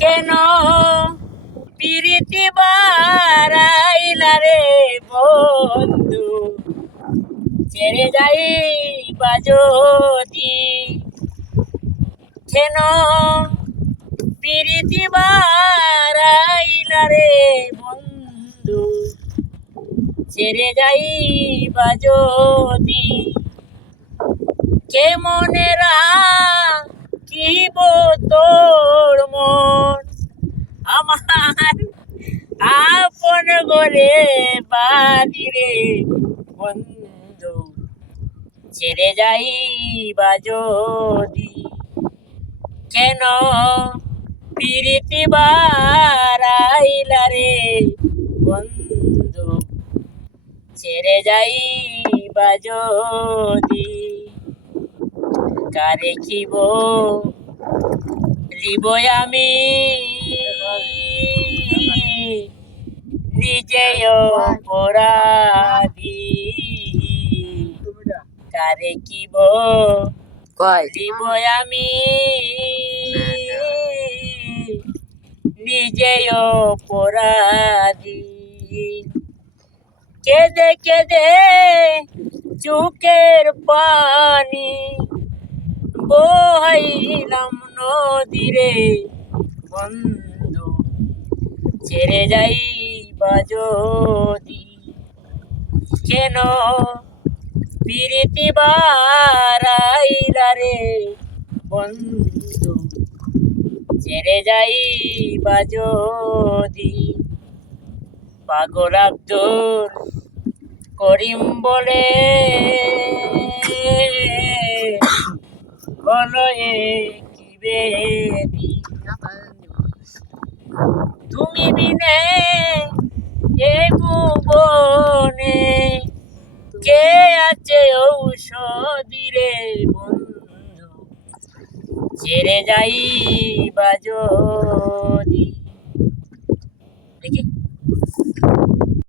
কেন পিরিতি বারাইলা রে বন্ধু, ছেড়ে যাই বাজদি। কেন পিরিতি বারাইলা রে বন্ধু, ছেড়ে যাই বাজদি। কেমনে রাখিব তোর মন, আমার আপন গরে বাদিরে বন্ধু, ছেড়ে যাই বাজদি। কেন পিরিতি বারাইলা রে বন্ধু, ছেড়ে যাই বাজদি। কারে খিব লিবই আমি নিজেই অপরাধী। কারে খিব লিবই আমি নিজেই অপরাধী। কেঁদে কেঁদে চোখের পানি বহাইলাম নদীরে বন্ধু, ছেড়ে যাই বাজদি। কেন পিরিতি বারাইলা রে বন্ধু, ছেড়ে যাই বাজদি। পাগল আব্দুল করিম বলে বলো কি বেদি, তুমি বিনে এ ভুবনে কে আছে ঔষধি রে বন্ধু, ছেড়ে যাই বাজদি।